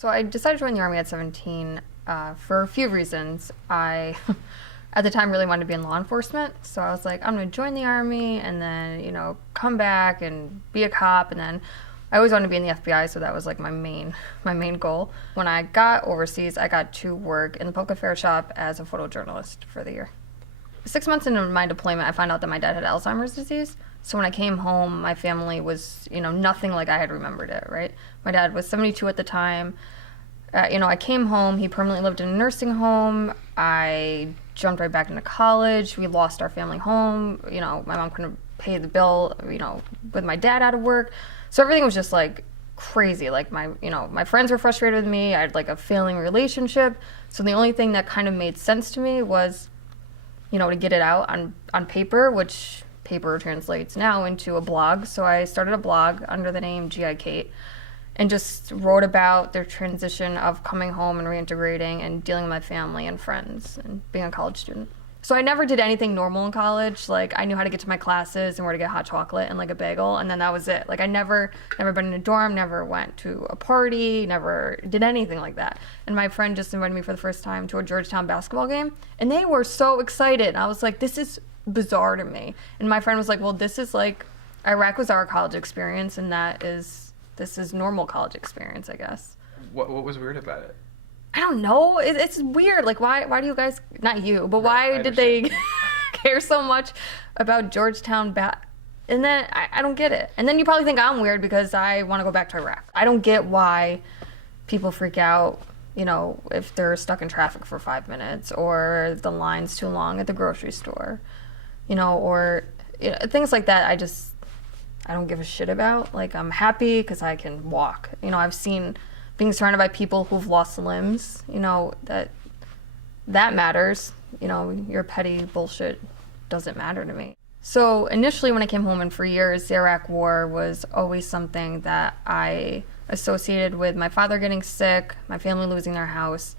So I decided to join the Army at 17 for a few reasons. I, at the time, really wanted to be in law enforcement. So I was like, I'm going to join the Army and then, come back and be a cop. And then I always wanted to be in the FBI, so that was like my main goal. When I got overseas, I got to work in the public affairs shop as a photojournalist for the year. 6 months into my deployment, I found out that my dad had Alzheimer's disease. So when I came home, my family was, nothing like I had remembered it, right? My dad was 72 at the time. I came home. He permanently lived in a nursing home. I jumped right back into college. We lost our family home. My mom couldn't pay the bill, with my dad out of work. So everything was just like crazy. Like my friends were frustrated with me. I had like a failing relationship. So the only thing that kind of made sense to me was, to get it out on paper, which paper translates now into a blog. So I started a blog under the name GI Kate and just wrote about their transition of coming home and reintegrating and dealing with my family and friends and being a college student. So I never did anything normal in college. Like, I knew how to get to my classes and where to get hot chocolate and like a bagel, and then that was it. Like, I never been in a dorm, never went to a party, never did anything like that. And my friend just invited me for the first time to a Georgetown basketball game, and they were so excited. And I was like, this is bizarre to me. And my friend was like, well, this is like, Iraq was our college experience, and this is normal college experience, I guess. What was weird about it? I don't know. It's weird. Like, why do you guys, not you, but why did they care so much about Georgetown and then I don't get it. And then you probably think I'm weird because I want to go back to Iraq. I don't get why people freak out, if they're stuck in traffic for 5 minutes or the line's too long at the grocery store, or things like that. I don't give a shit about. Like, I'm happy because I can walk. I've seen being surrounded by people who've lost limbs, that matters. Your petty bullshit doesn't matter to me. So initially when I came home, and for years, the Iraq War was always something that I associated with my father getting sick, my family losing their house,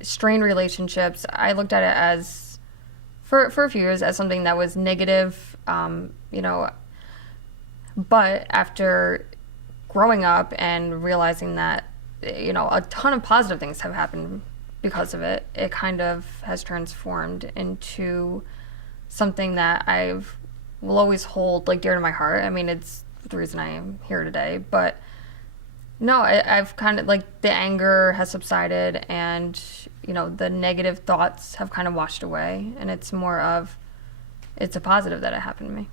strained relationships. I looked at it as, for a few years, as something that was negative, but after growing up and realizing that, a ton of positive things have happened because of it, it kind of has transformed into something that will always hold like dear to my heart. I mean, it's the reason I am here today, but no, I've kind of like the anger has subsided and, the negative thoughts have kind of washed away, and it's more of, it's a positive that it happened to me.